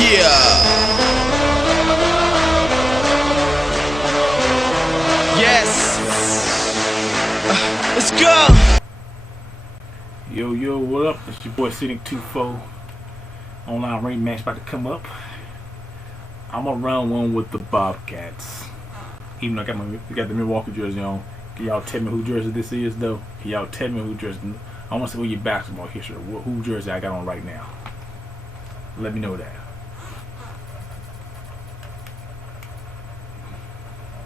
Yeah. Yes. Let's go. Yo, what up? It's your boy Cynic 2-4. Online ring match about to come up. I'm gonna run one with the Bobcats. Even though we got the Milwaukee jersey on. Can y'all tell me who jersey this is though? Can y'all tell me who jersey? I want to see what your basketball history. Who jersey I got on right now? Let me know that.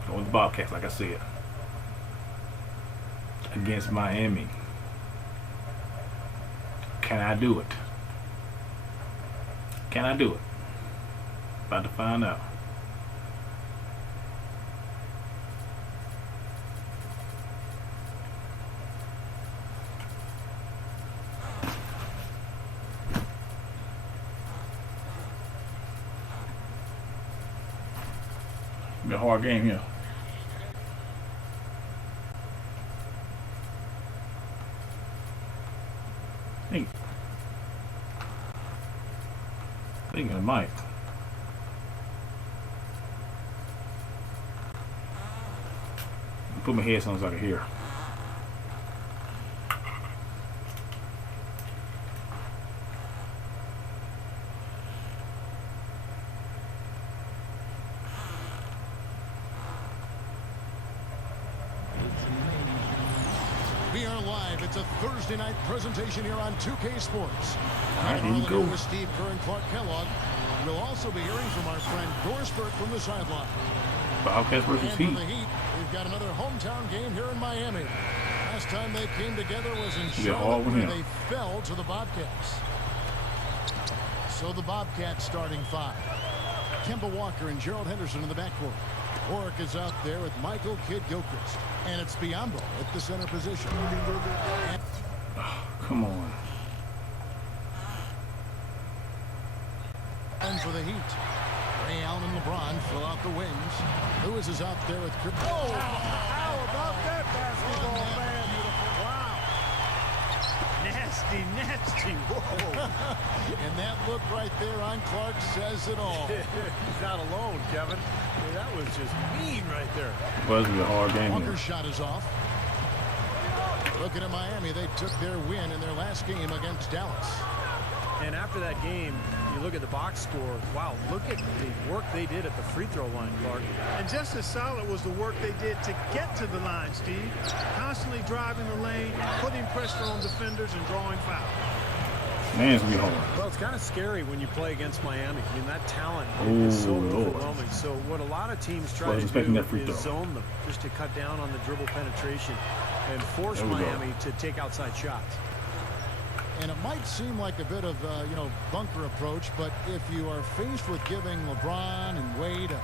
Go with the Bobcats, like I said. Against Miami. Can I do it? Can I do it? About to find out. Be a hard game here. I think I might. Put my headphones so I can hear. We are live. It's a Thursday night presentation here on 2K Sports. All right, here you go. With Steve Kerr and Clark Kellogg. We'll also be hearing from our friend Westbrook from the sideline. Bobcats versus Heat. And for the Heat, we've got another hometown game here in Miami. Last time they came together was in Charlotte, where they fell to the Bobcats. So the Bobcats starting five. Kemba Walker and Gerald Henderson in the backcourt. Warwick is out there with Michael Kidd-Gilchrist. And it's Biyombo at the center position. Oh, come on. And for the Heat, Ray Allen and LeBron fill out the wings. Lewis is out there with Chris. Oh, how about that basketball, man? Wow. Nasty. Whoa. And that look right there on Clark says it all. He's not alone, Kevin. That was just mean right there. Well, this will be a hard game. Walker's shot is off. Looking at Miami, they took their win in their last game against Dallas. And after that game, you look at the box score. Wow, look at the work they did at the free throw line, Clark. And just as solid was the work they did to get to the line, Steve. Constantly driving the lane, putting pressure on defenders, and drawing fouls. Man, it's gonna be hard. Well, it's kind of scary when you play against Miami. I mean, that talent is so overwhelming. So what a lot of teams try to do is zone them just to cut down on the dribble penetration and force Miami to take outside shots. And it might seem like a bit of, bunker approach, but if you are faced with giving LeBron and Wade a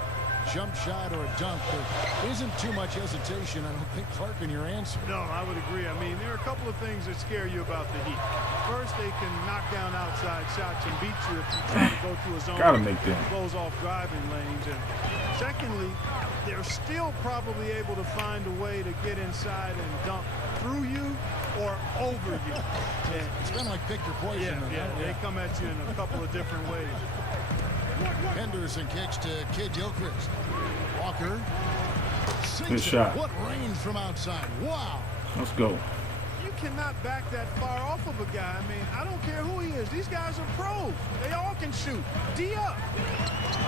jump shot or a dunk, there isn't too much hesitation. I don't think, Clark, in your answer. No, I would agree. I mean, there are a couple of things that scare you about the Heat. First, they can knock down outside shots and beat you if you try to go through a zone. Gotta make them. Close off driving lanes. And secondly, they're still probably able to find a way to get inside and dunk through you or over you. It's kind of like pick your poison. Yeah, they come at you in a couple of different ways. Henderson kicks to Kidd-Gilchrist. Walker. Good shot. What range from outside. Wow. Let's go. You cannot back that far off of a guy. I mean, I don't care who he is. These guys are pros. They all can shoot. D up.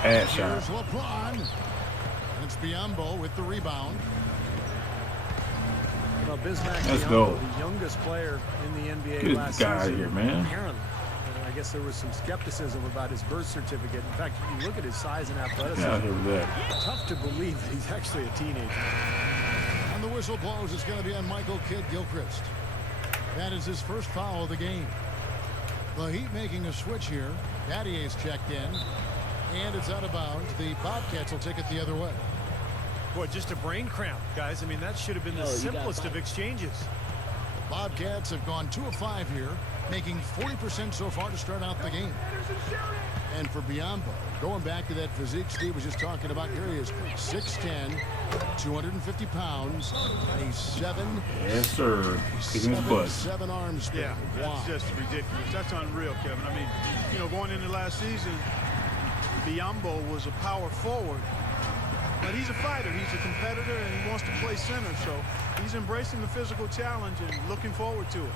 Bad shot. Here's LeBron. And it's Biyombo with the rebound. Well, Bismack Let's Biyombo, go. the youngest player in the NBA Get last this guy out season. here, man. Apparently. I guess there was some skepticism about his birth certificate. In fact, you look at his size and athleticism. Get out here with that. Tough to believe that he's actually a teenager. And the whistle blows. It's going to be on Michael Kidd-Gilchrist. That is his first foul of the game. The Heat making a switch here. Battier's checked in. And it's out of bounds. The Bobcats will take it the other way. Boy, just a brain cramp, guys. I mean, that should have been the simplest of exchanges. The Bobcats have gone 2 of 5 here, making 40% so far to start out the game. And for Biyombo, going back to that physique Steve was just talking about, here he is, 6'10", 250 pounds, and he's 7. Yes, sir. Kicking his butt. 7 arms. Yeah, wow. that's just ridiculous. That's unreal, Kevin. I mean, going into last season, Biyombo was a power forward. But he's a fighter. He's a competitor, and he wants to play center. So he's embracing the physical challenge and looking forward to it.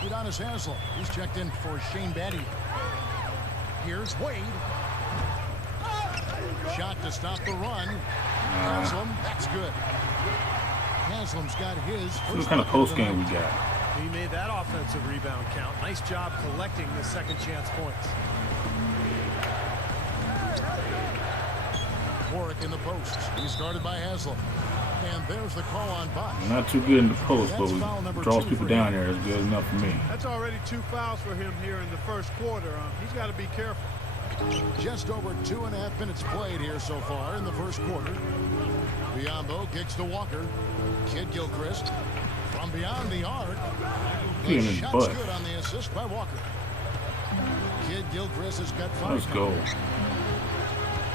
Udonis Haslem. He's checked in for Shane Battier. Here's Wade. Shot to stop the run. Haslem, that's good. Haslem's got his. What kind of post game we got? He made that offensive rebound count. Nice job collecting the second chance points. Warwick in the post. He's guarded by Haslem. And there's the call on Bosch. Not too good in the post, but we draws people down there. It's good enough for me. That's already 2 fouls for him here in the first quarter. He's got to be careful. Just over 2.5 minutes played here so far in the first quarter. Biyombo kicks to Walker. Kid Gilchrist from beyond the arc. The shot's good on the assist by Walker. Kid Gilchrist has got 5. Let's go.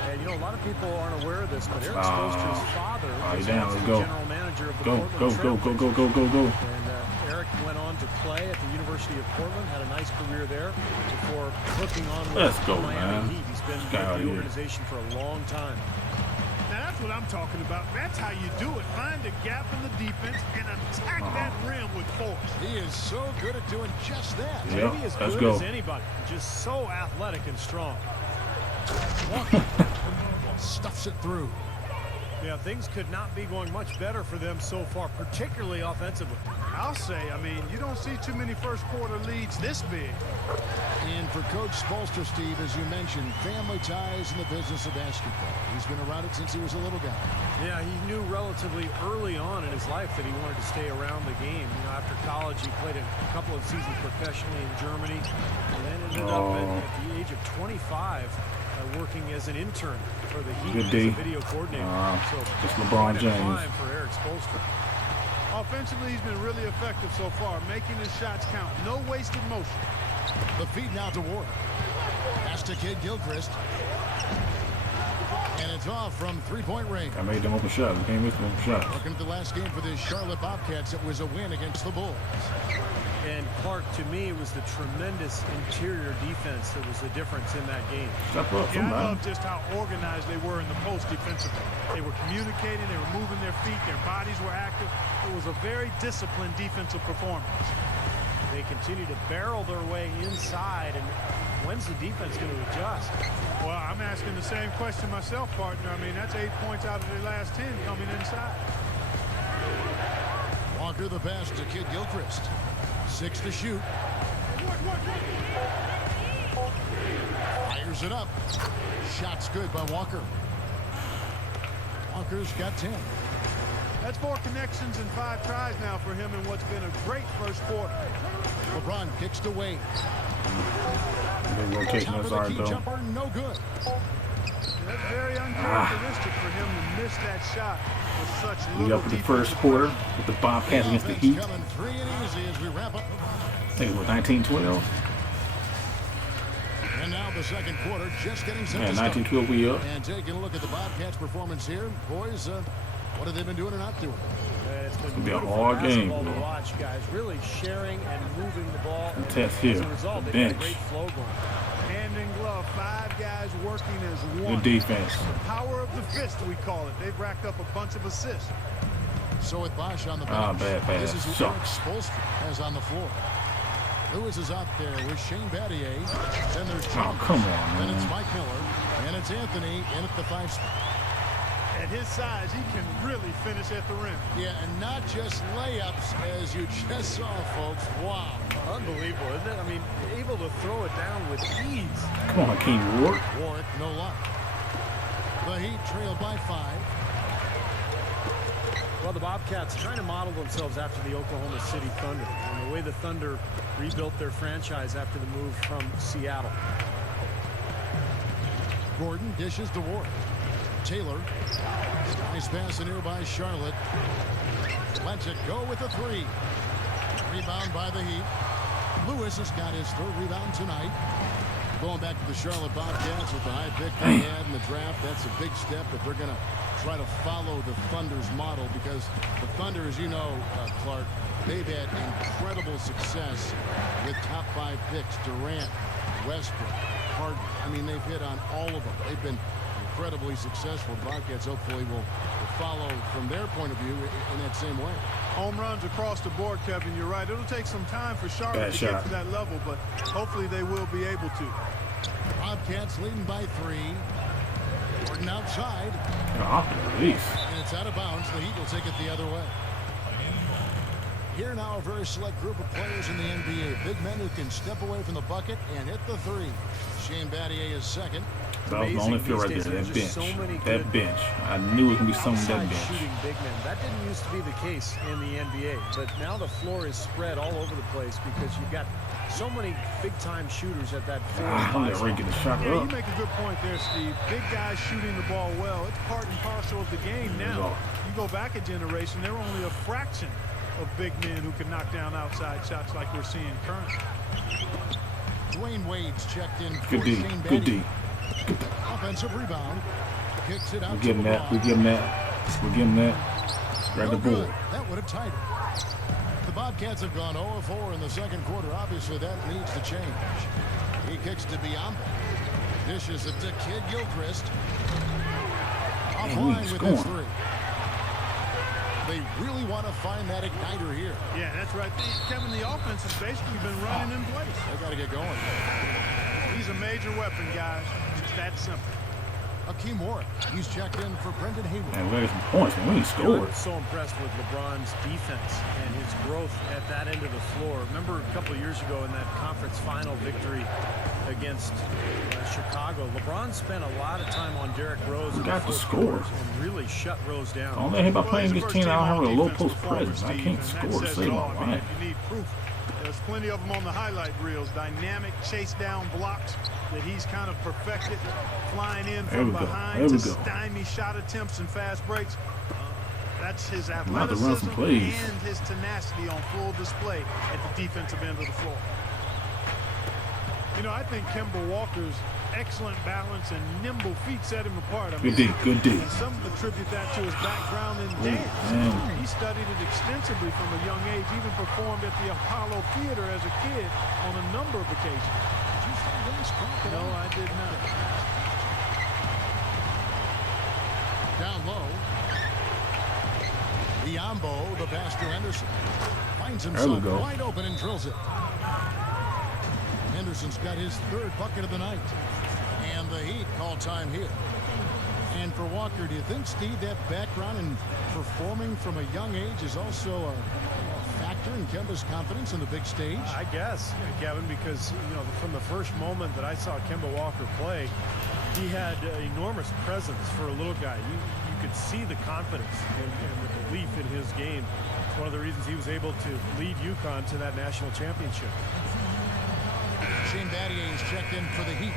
And you know, a lot of people aren't aware of this, but Eric Spoelstra's father was the general manager of the Portland Go. And Eric went on to play at the University of Portland, had a nice career there before hooking on with the Miami Heat. He's been with the organization for a long time. Now that's what I'm talking about. That's how you do it. Find a gap in the defense and attack that rim with force. He is so good at doing just that. Yeah, Maybe as good as anybody. Just so athletic and strong. Stuffs it through. Yeah, things could not be going much better for them so far, particularly offensively. I'll say, I mean, you don't see too many first quarter leads this big. And for Coach Spoelstra, Steve, as you mentioned, family ties in the business of basketball. He's been around it since he was a little guy. Yeah, he knew relatively early on in his life that he wanted to stay around the game. You know, after college, he played a couple of seasons professionally in Germany, and then ended up at the age of 25 working as an intern for the Heat as a video coordinator. So just LeBron James. For Eric Spoelstra. Offensively, he's been really effective so far, making his shots count. No wasted motion. The feed now to Ward. Pass to Kid Gilchrist. And it's off from three-point range. I made them open shots. We can't miss them open shots. Looking at the last game for the Charlotte Bobcats, it was a win against the Bulls. And Clark, to me, it was the tremendous interior defense that was the difference in that game. Step up, I love just how organized they were in the post defensively. They were communicating, they were moving their feet, their bodies were active. It was a very disciplined defensive performance. They continue to barrel their way inside, and when's the defense going to adjust? Well, I'm asking the same question myself, partner. I mean, that's 8 points out of their last 10 coming inside. Walker the pass to Kid Gilchrist. 6 to shoot. Fires it up. Shot's good by Walker. Walker's got 10. That's 4 connections and 5 tries now for him in what's been a great first quarter. LeBron kicks to Wade. Rotation is hard, though. Jumper, no good. That's very uncharacteristic for him to miss that shot with such little. We up for the first quarter with the Bobcats against the Heat. Coming free and easy as we wrap up. I think it was 19-12. And now the second quarter, just getting set. Yeah, 19-12 we up. And taking a look at the Bobcats' performance here, boys. What have they been doing or not doing? It's gonna be a hard game, to watch, guys. Really sharing and moving the ball. The test here. As a result, The they've got a bench. great flow going. Hand in glove, 5 guys working as one. Good defense. Power of the fist, we call it. They've racked up a bunch of assists. So with Bosch on the bench, bad this is what Eric sucks. Spoelstra has on the floor. Lewis is out there with Shane Battier. Then there's Chalmers. Oh, come on, Then it's man. Mike Miller. And it's Anthony in at the 5 spot. At his size, he can really finish at the rim. Yeah, and not just layups, as you just saw, folks. Wow. Unbelievable, isn't it? I mean, able to throw it down with ease. Come on, King Ward. Warwick, no luck. The Heat trail by 5. Well, the Bobcats trying to model themselves after the Oklahoma City Thunder and the way the Thunder rebuilt their franchise after the move from Seattle. Gordon dishes to Ward. Taylor. Nice pass in here by Charlotte. Lets it go with a 3. Rebound by the Heat. Lewis has got his 3rd rebound tonight. Going back to the Charlotte Bobcats with the high pick they had in the draft, that's a big step if they're going to try to follow the Thunder's model, because the Thunder, as you know, Clark, they've had incredible success with top 5 picks. Durant, Westbrook, Harden. I mean, they've hit on all of them. They've been incredibly successful. The Bobcats hopefully will follow from their point of view in that same way. Home runs across the board, Kevin. You're right. It'll take some time for Charlotte to get to that level, but hopefully they will be able to. Bobcats leading by 3. Jordan outside. Release. And it's out of bounds. The Heat will take it the other way. Here now, a very select group of players in the NBA. Big men who can step away from the bucket and hit the 3. Shane Battier is second. That was the only field right there. That bench. That bench. I knew it was going to be some of that bench. Shooting big men. That didn't used to be the case in the NBA. But now the floor is spread all over the place because you've got so many big-time shooters at that 4 and 5 spot. Getting shot Yeah, up. you make a good point there, Steve. Big guys shooting the ball well. It's part and parcel of the game now. You go back a generation, there were only a fraction of big men who can knock down outside shots like we're seeing currently. Dwayne Wade's checked in for Good D. Shane Good Battier. D. Offensive rebound. Kicks it out. We give him that. We give him that. We give him that. Grab the board. That would have tied it. The Bobcats have gone 0-4 in the second quarter. Obviously, that needs to change. He kicks to Biombo. Dishes it to Kid Gilchrist. Offline with his 3. They really want to find that igniter here. Yeah, that's right. Kevin, the offense has basically been running in place. They got to get going. He's a major weapon, guys. It's that simple. Akeem Warren. He's checked in for Brendan Hayward. And we got some points, and we ain't scored. I'm so impressed with LeBron's defense and his growth at that end of the floor. Remember a couple of years ago in that conference final victory against Chicago, LeBron spent a lot of time on Derrick Rose We got to score. and really shut Rose down. Don't let him by playing this team. I don't have a low post presence. I can't score to save my life. You need proof. There's plenty of them on the highlight reels. Dynamic chase down blocks that he's kind of perfected. Flying in from behind to stymie shot attempts and fast breaks. That's his athleticism and his tenacity on full display at the defensive end of the floor. You know, I think Kemba Walker's excellent balance and nimble feet set him apart. I mean, Good D. And some attribute that to his background in dance. He studied it extensively from a young age, even performed at the Apollo Theater as a kid on a number of occasions. Did you find any spot? No, I did not. Down low. Biombo, the pass to Henderson. Finds himself wide open and drills it. Henderson's got his 3rd bucket of the night. And the Heat call time here. And for Walker, do you think, Steve, that background in performing from a young age is also a factor in Kemba's confidence in the big stage? I guess, Kevin, because from the first moment that I saw Kemba Walker play, he had enormous presence for a little guy. You could see the confidence and the belief in his game. It's one of the reasons he was able to lead UConn to that national championship. Shane Battier is checked in for the Heat.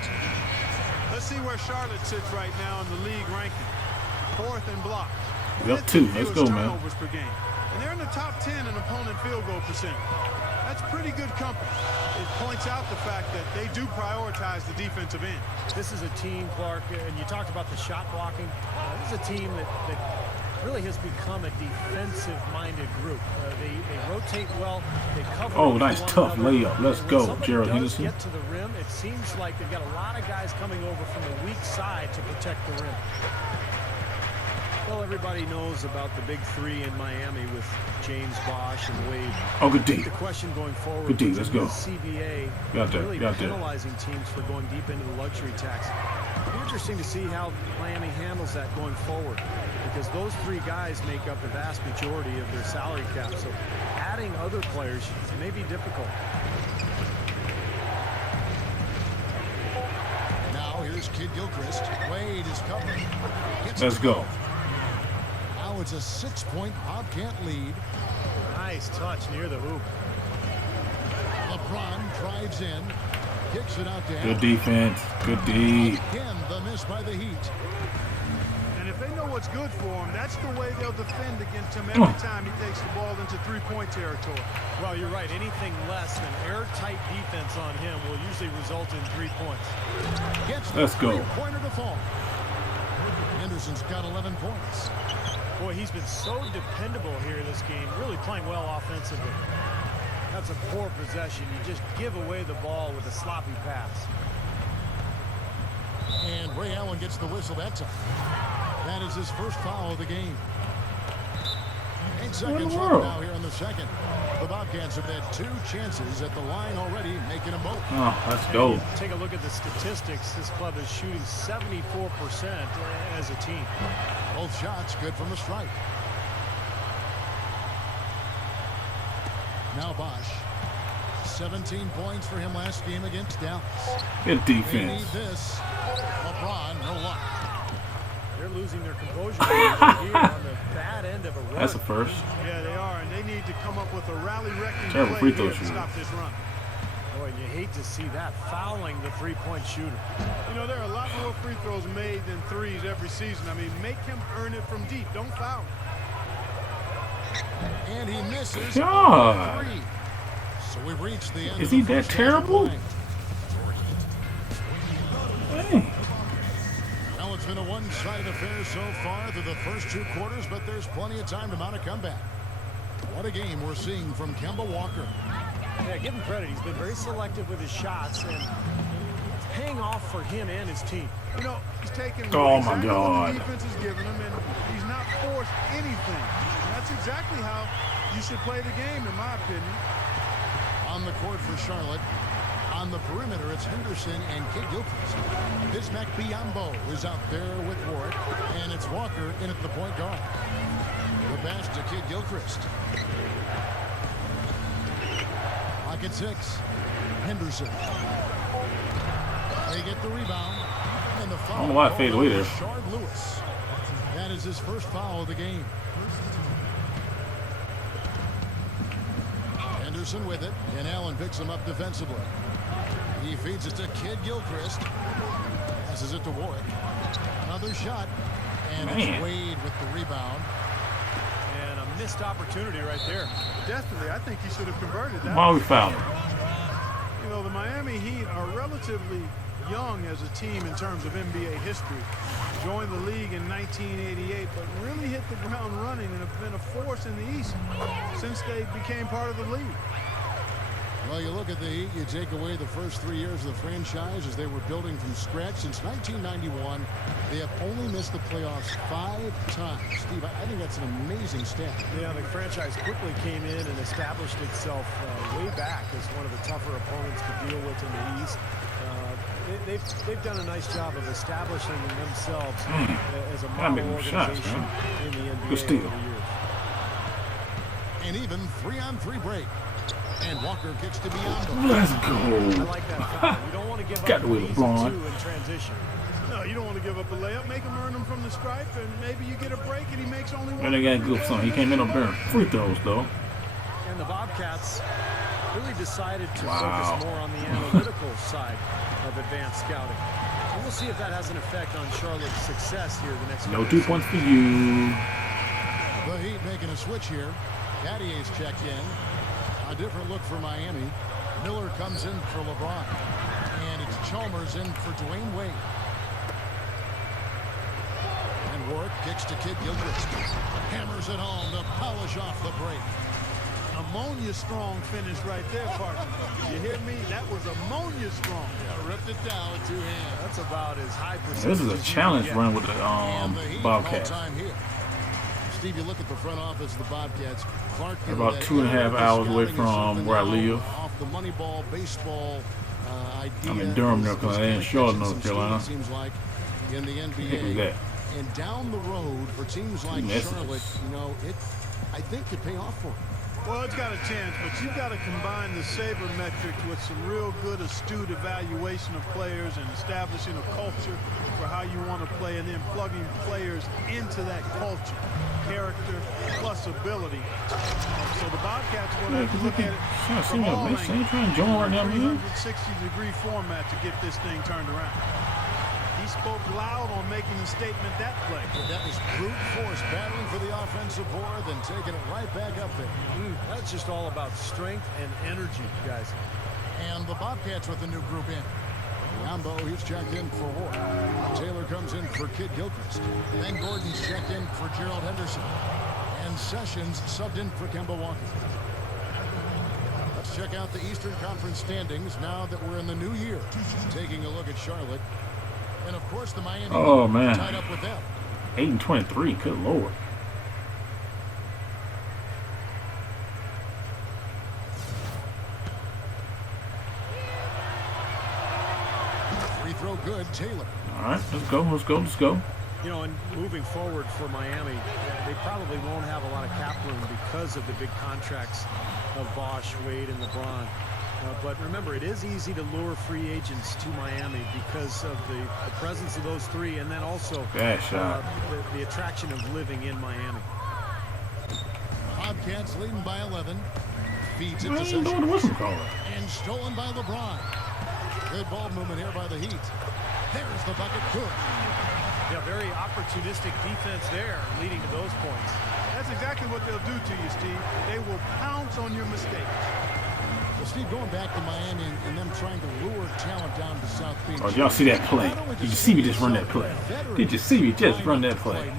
Let's see where Charlotte sits right now in the league ranking. 4th in blocks. Up 2. Let's go, man. Turnovers per game. And they're in the top 10 in opponent field goal percentage. That's pretty good company. It points out the fact that they do prioritize the defensive end. This is a team, Clark, and you talked about the shot blocking. This is a team that really has become a defensive-minded group. They rotate well. They cover. Oh, nice tough layup. Let's go, Gerald Henderson. Get to the rim. It seems like they've got a lot of guys coming over from the weak side to protect the rim. Well, everybody knows about the big 3 in Miami with James Bosch and Wade. Oh, good D. The question going forward. Good D. Let's go. CBA really penalizing teams for going deep into the luxury tax. It'll be interesting to see how Miami handles that going forward, because those 3 guys make up the vast majority of their salary cap. So adding other players may be difficult. Now here's Kid Gilchrist. Wade is covering. Let's go. Now it's a 6-point Bobcat lead. Nice touch near the hoop. LeBron drives in. Kicks it out to him. Good defense. Good D. Again, the miss by the Heat. And if they know what's good for him, that's the way they'll defend against him every time he takes the ball into 3-point territory. Well, you're right. Anything less than airtight defense on him will usually result in 3 points. Let's go. 3-pointer to fall. Henderson's got 11 points. Boy, he's been so dependable here in this game, really playing well offensively. That's a poor possession. You just give away the ball with a sloppy pass. And Ray Allen gets the whistle that time. That is his first foul of the game. 8 seconds left now here in the second. The Bobcats have had 2 chances at the line already, making them both. Oh, let's go. Take a look at the statistics. This club is shooting 74% as a team. Both shots good from the strike. Now Bosch. 17 points for him last game against Dallas. Good defense. They need this. LeBron, no luck. They're losing their composure here on the bad end of a run. That's a first. Yeah, they are, and they need to come up with a rally-wrecking Terrible play free throw here to shooter. stop this run. Oh, and you hate to see that, fouling the three-point shooter. You know, there are a lot more free throws made than threes every season. I mean, make him earn it from deep. Don't foul. And he misses. God. 3. So we've reached the end. Is he that terrible? Hey. Well, it's been a one-sided affair so far through the first 2 quarters, but there's plenty of time to mount a comeback. What a game we're seeing from Kemba Walker. Yeah, give him credit. He's been very selective with his shots, and it's paying off for him and his team. You know, he's taking Oh, my exactly God. what the defense is giving him, and he's not forced anything. And that's exactly how you should play the game, in my opinion. On the court for Charlotte. On the perimeter, it's Henderson and Kid Gilchrist. Bismack Biyombo is out there with Warwick, and it's Walker in at the point guard. The pass to Kid Gilchrist. Lock at 6. Henderson. They get the rebound. And the foul. I don't know why I faded away there. Shard Lewis. That is his first foul of the game. Henderson with it, and Allen picks him up defensively. He feeds it to Kid Gilchrist. Passes it to Warwick. Another shot. And it's Wade with the rebound. And a missed opportunity right there. Definitely, I think he should have converted that. Why we fouling? You know, the Miami Heat are relatively young as a team in terms of NBA history. Joined the league in 1988, but really hit the ground running and have been a force in the East since they became part of the league. Well, you look at the Heat, you take away the first 3 years of the franchise as they were building from scratch. Since 1991, they have only missed the playoffs 5 times. Steve, I think that's an amazing stat. Yeah, the franchise quickly came in and established itself way back as one of the tougher opponents to deal with in the East. They've done a nice job of establishing themselves as a model organization in the NBA over the years. And even 3-on-3 break. And Walker kicks to Biyombo. Let's go. I like that foul. You don't want to give up an easy 2 in transition. No, you don't want to give up a layup. Make him earn them from the stripe, and maybe you get a break and he makes only one. And they got good something. He came in up there. Free throws, though. And the Bobcats really decided to focus more on the analytical side of advanced scouting. And we'll see if that has an effect on Charlotte's success here the next No 2 points for you. The Heat making a switch here. Gattier's checked in. A different look for Miami. Miller comes in for LeBron. And it's Chalmers in for Dwayne Wade. And Warwick kicks to Kid Gilchrist. Hammers it home to polish off the break. Ammonia strong finish right there, partner. You hear me? That was ammonia strong. Yeah, ripped it down with 2 hands. That's about as high percentage. This is a challenge run with the Bobcats. Steve, you look at the front office of the Bobcats. Clark about 2.5 hours away from where I live. Off the money ball, baseball idea. I'm in Durham, North Carolina. I ain't Charlotte, North Carolina. Seems like in the NBA. And down the road for teams like Charlotte, you know, it I think could pay off for them. Well, it's got a chance, but you've got to combine the sabermetrics with some real good, astute evaluation of players and establishing a culture for how you want to play, and then plugging players into that culture, character plus ability. So the Bobcats are going to have to look at it from all angles, 360-degree format to get this thing turned around. He spoke loud on making a statement that play. That was brute force, battling for the offensive board, then taking it right back up there. That's just all about strength and energy, guys. And the Bobcats with a new group in. Biyombo, he's checked in for Ward. Taylor comes in for Kid Gilchrist. Then Gordon's checked in for Gerald Henderson. And Sessions subbed in for Kemba Walker. check out the Eastern Conference standings now that we're in the new year. Taking a look at Charlotte. And, of course, the Miami Heat tied up with them. 8-23. Good Lord. Free throw good, Taylor. All right, let's go, let's go, let's go. You know, and moving forward for Miami, they probably won't have a lot of cap room because of the big contracts of Bosh, Wade, and LeBron. But remember, it is easy to lure free agents to Miami because of the presence of those three, and then also the attraction of living in Miami. Bobcats leading by 11. Feeds it to and stolen by LeBron. Good ball movement here by the Heat. There's the bucket. Good. Yeah, very opportunistic defense there, leading to those points. That's exactly what they'll do to you, Steve. They will pounce on your mistakes. Well, Steve, going back to Miami and them trying to lure talent down to South Beach. Oh, y'all see that play? Did you see me just run that play? Did you see me just run that play?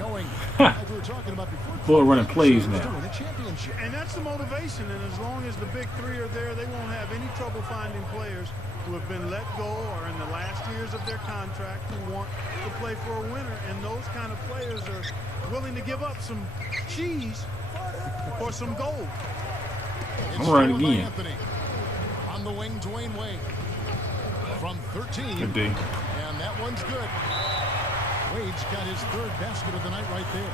Boy, running plays now. And that's the motivation. And as long as the big three are there, they won't have any trouble finding players who have been let go or in the last years of their contract who want to play for a winner. And those kind of players are willing to give up some cheese for some gold. I'm running again. On the wing, Dwayne Wade. From 13. Good day. And that one's good. Wade's got his third basket of the night right there.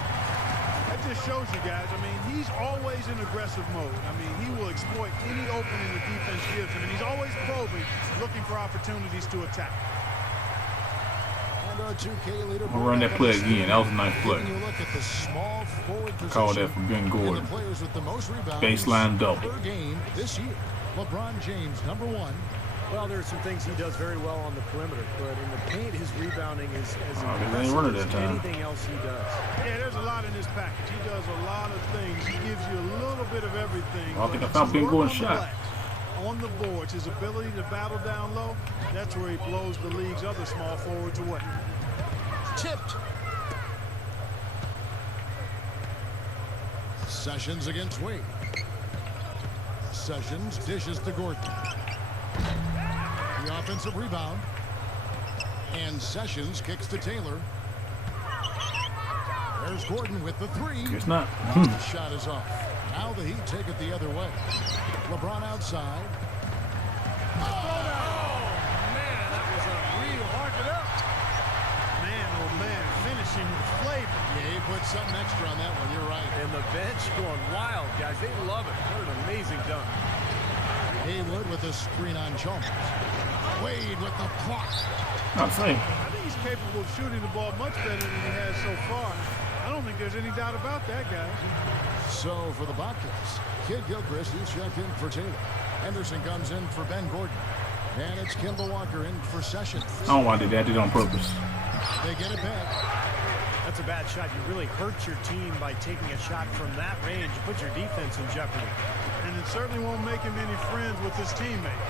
That just shows you guys, I mean, he's always in aggressive mode. I mean, he will exploit any opening the defense gives him, and he's always probing, looking for opportunities to attack. And our 2K leader. I'll run that play again. That was a nice play. You look at the small forward Call that from Ben Gordon. the players with the most rebounds Baseline double. per game this year. LeBron James, number 1. Well, there are some things he does very well on the perimeter, but in the paint, his rebounding is as they ain't running that time. anything else he does. Yeah, there's a lot in his package. He does a lot of things. He gives you a little bit of everything. I think I found Ben Gordon's shot. On the boards, his ability to battle down low, that's where he blows the league's other small forwards away. Tipped. Sessions against Wade. Sessions dishes to Gordon. The offensive rebound. And Sessions kicks to Taylor. There's Gordon with the three. Guess not. The shot is off. Now the Heat take it the other way. LeBron outside. Oh, man, that was a real hard it up. Man, oh man, finishing with flavor. Yeah, he put something extra on that one. You're right. And the bench going wild, guys. They love it. What an amazing dunk. Haywood with a screen on Chalmers. Wade with the block. I'll say. I think he's capable of shooting the ball much better than he has so far. I don't think there's any doubt about that, guys. So for the Bobcats, Kid Gilchrist, he's checked in for Taylor. Henderson comes in for Ben Gordon. And it's Kimball Walker in for Sessions. I don't want to do that. I did it on purpose. They get it back. That's a bad shot. You really hurt your team by taking a shot from that range. You put your defense in jeopardy. And it certainly won't make him any friends with his teammate.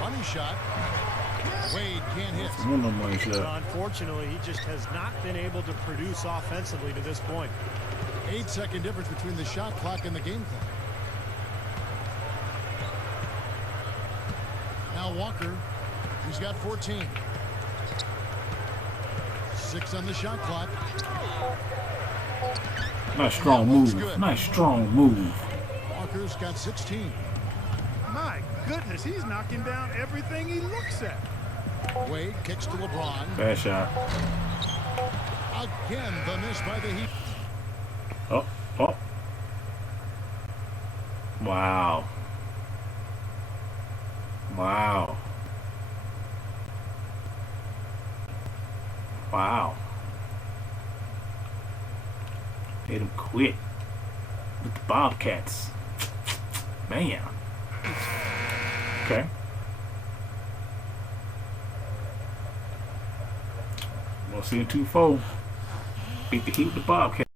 Funny shot. Wade can't hit. No money shot. Unfortunately, he just has not been able to produce offensively to this point. 8-second difference between the shot clock and the game clock. Now Walker, he's got 14. 6 on the shot clock. Nice strong move. Nice strong move. Walker's got 16. My goodness, he's knocking down everything he looks at. Wade kicks to LeBron. Bad shot. Again, the miss by the Heat. Oh, oh. Wow. Wow. Wow. Made him quit with the Bobcats. Man. Okay. We'll see in 2-4. Beat the Heat with the Bobcats.